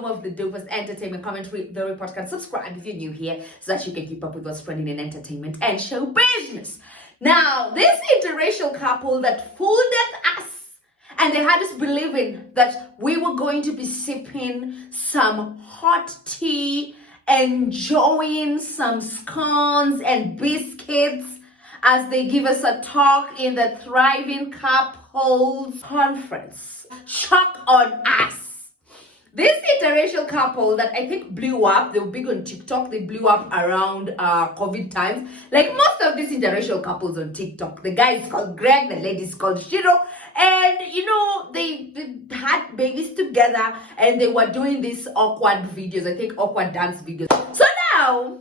home of the dopest entertainment commentary, the Report. Can subscribe if you're new here so that you can keep up with what's trending in entertainment and show business. Now, this interracial couple that fooled us, and they had us believing that we were going to be sipping some hot tea, enjoying some scones and biscuits as they give us a talk in the Thriving Couples Conference. Shock on us. This interracial couple that I think blew up, they were big on TikTok, they blew up around COVID times. Like most of these interracial couples on TikTok, the guy is called Greg, the lady is called Ciru, and you know, they had babies together and they were doing these awkward videos, I think awkward dance videos. So now,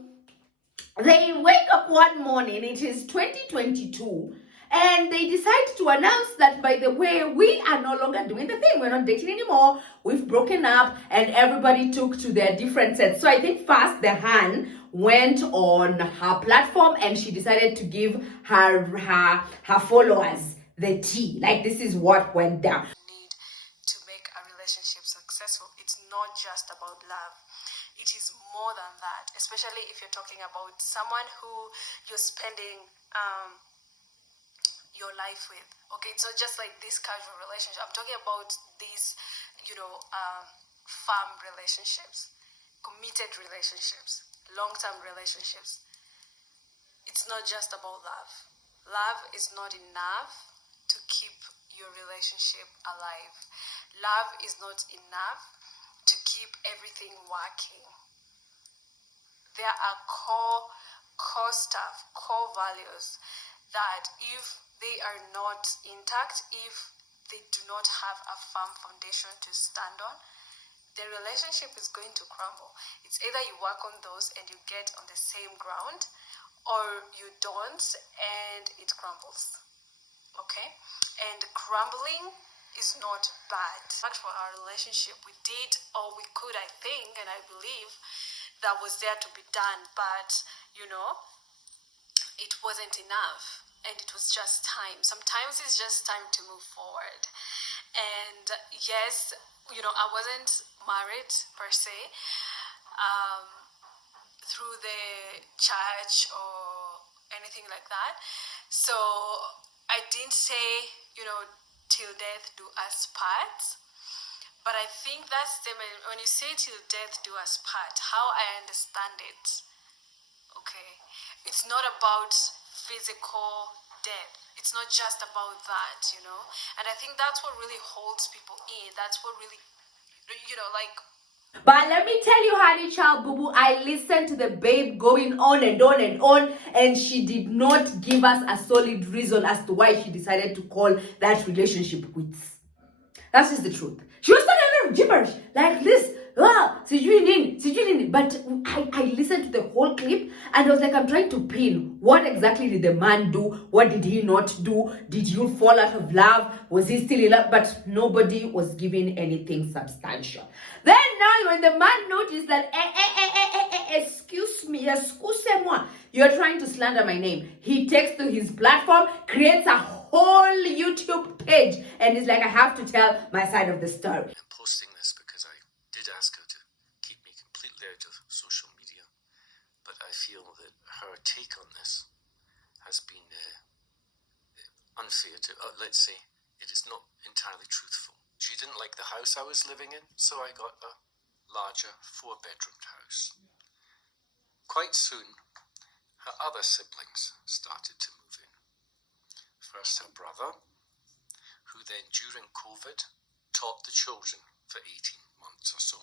they wake up one morning, it is 2022, and they decide to announce that, by the way, we are no longer doing the thing. We're not dating anymore. We've broken up, and everybody took to their different sets. So I think first the Han went on her platform and she decided to give her followers the tea. Like, this is what went down. Need to make a relationship successful. It's not just about love. It is more than that, especially if you're talking about someone who you're spending your life with. Okay, it's not just like this casual relationship. I'm talking about these, firm relationships, committed relationships, long-term relationships. It's not just about love. Love is not enough to keep your relationship alive. Love is not enough to keep everything working. There are core stuff, core values that if they are not intact, if they do not have a firm foundation to stand on, the relationship is going to crumble. It's either you work on those and you get on the same ground, or you don't and it crumbles. Okay? And crumbling is not bad. For our relationship, we did all we could, I think, and I believe that was there to be done, but it wasn't enough, and it was just time. Sometimes it's just time to move forward. And yes, I wasn't married per se through the church or anything like that, so I didn't say till death do us part. But I think that statement, when you say till death do us part, how I understand it, okay, it's not about physical death. It's not just about that, and I think that's what really holds people in. That's what really, But let me tell you, honey child boo boo, I listened to the babe going on and on and on, and she did not give us a solid reason as to why she decided to call that relationship quits. That's just the truth. She was talking a lot of gibberish like this. But I listened to the whole clip and I was like, I'm trying to pin what exactly did the man do? What did he not do? Did you fall out of love? Was he still in love? But nobody was giving anything substantial. Then now when the man noticed that, excuse-moi, you're trying to slander my name, he takes to his platform, creates a whole YouTube page, and is like, I have to tell my side of the story. I'm posting this because I did ask her to keep me completely out of social media, but I feel that her take on this has been unfair to, let's say, it is not entirely truthful. She didn't like the house I was living in, so I got a larger 4-bedroomed house. Quite soon, her other siblings started to move in. First her brother, who then during COVID taught the children for 18 months or so,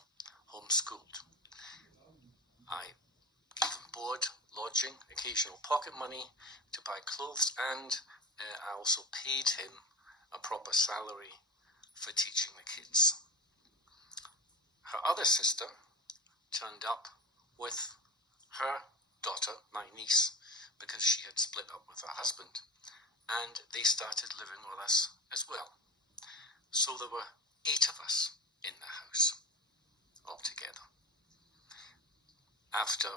homeschooled. I gave him board, lodging, occasional pocket money to buy clothes, and I also paid him a proper salary for teaching the kids. Her other sister turned up with her daughter, my niece, because she had split up with her husband, and they started living with us as well. So there were 8 of us in the house altogether. After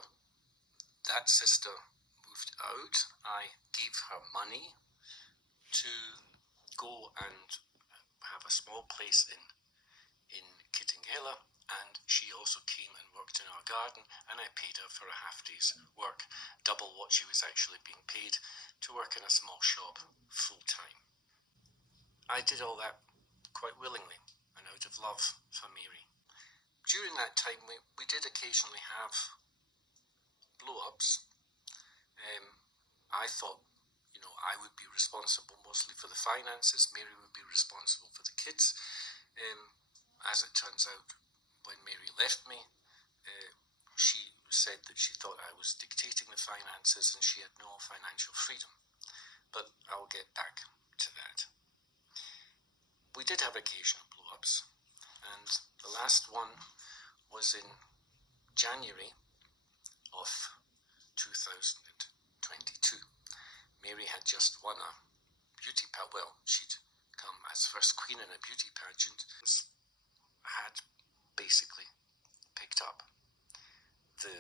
that sister moved out, I gave her money to go and have a small place in Kittingela and she also came and worked in our garden, and I paid her for a half day's work, double what she was actually being paid to work in a small shop full time. I did all that quite willingly and out of love for Mary. During that time, we did occasionally have blow-ups. I thought, I would be responsible mostly for the finances. Mary would be responsible for the kids. As it turns out, when Mary left me, she said that she thought I was dictating the finances and she had no financial freedom. But I'll get back to that. We did have occasional blow-ups, and the last one was in January of 2022. Mary had just won a beauty pageant. Well, she'd come as first queen in a beauty pageant. Had basically picked up the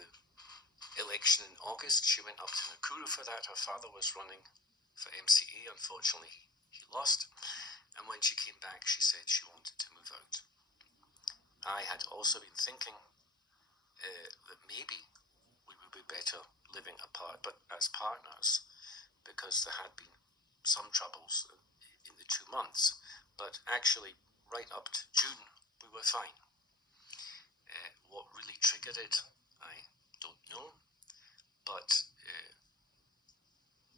election in August. She went up to Nakuru for that. Her father was running for MCA. Unfortunately, he lost. And when she came back, she said she wanted to move out. I had also been thinking that maybe we would be better living apart, but as partners, because there had been some troubles in the 2 months. But actually, right up to June, we were fine. What really triggered it, I don't know. But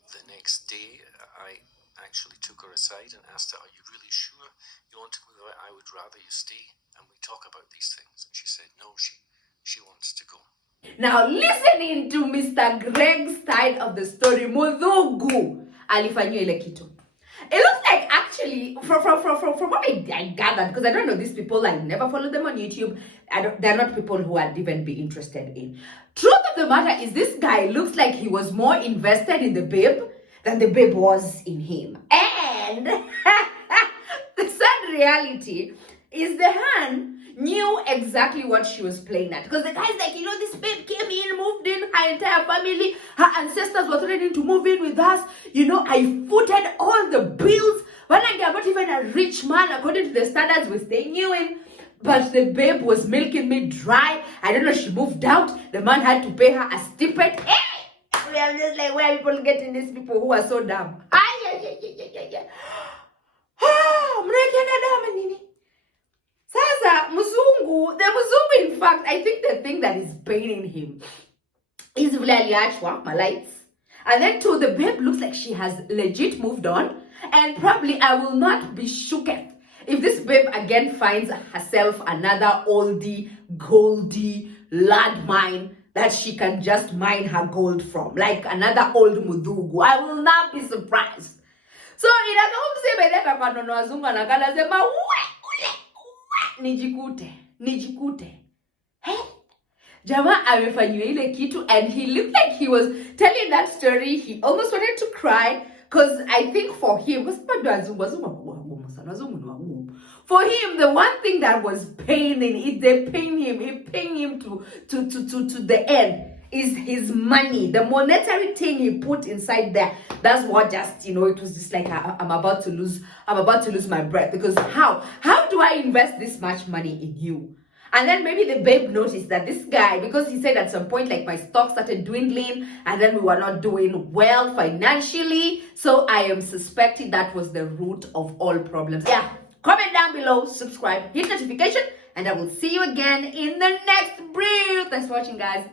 the next day, I actually took her aside and asked her, "Are you really sure you want to move out? I would rather you stay and we talk about these things." And she said, no, she wants to go. Now, listening to Mr. Greg's side of the story, Mzungu alifanyiwa ile kitu. It looks like, actually, from what I gathered, because I don't know these people, I never follow them on YouTube. They're not people who I'd even be interested in. Truth of the matter is, this guy looks like he was more invested in the babe than the babe was in him. And the sad reality is the Han knew exactly what she was playing at. Because the guy's like, this babe came in, moved in, her entire family, her ancestors were threatening to move in with us. I footed all the bills. When I'm not even a rich man, according to the standards we're staying in. But the babe was milking me dry. I don't know, she moved out. The man had to pay her a stipend. Hey! We are just like, where are people getting these people who are so dumb? Sasa, the Mzungu, in fact, I think the thing that is paining him is vile aliachwa, my lights. And then too, the babe looks like she has legit moved on. And probably I will not be shooketh if this babe again finds herself another oldie, goldie, landmine that she can just mine her gold from. Like another old Mzungu. I will not be surprised. So, inatomse beleka kwa nono wazungu anakala sema, nijikute. Hey? Jama amefanyiwa ile kitu, and he looked like he was telling that story. He almost wanted to cry, because I think for him, for him, the one thing that was paining, it pained him to the end, is his money. The monetary thing he put inside there. That's what just, it was just like, I'm about to lose my breath. Because how do I invest this much money in you? And then maybe the babe noticed that this guy, because he said at some point, like, my stock started dwindling, and then we were not doing well financially. So I am suspecting that was the root of all problems. Yeah, comment down below, subscribe, hit notification, and I will see you again in the next brew. Thanks for watching, guys.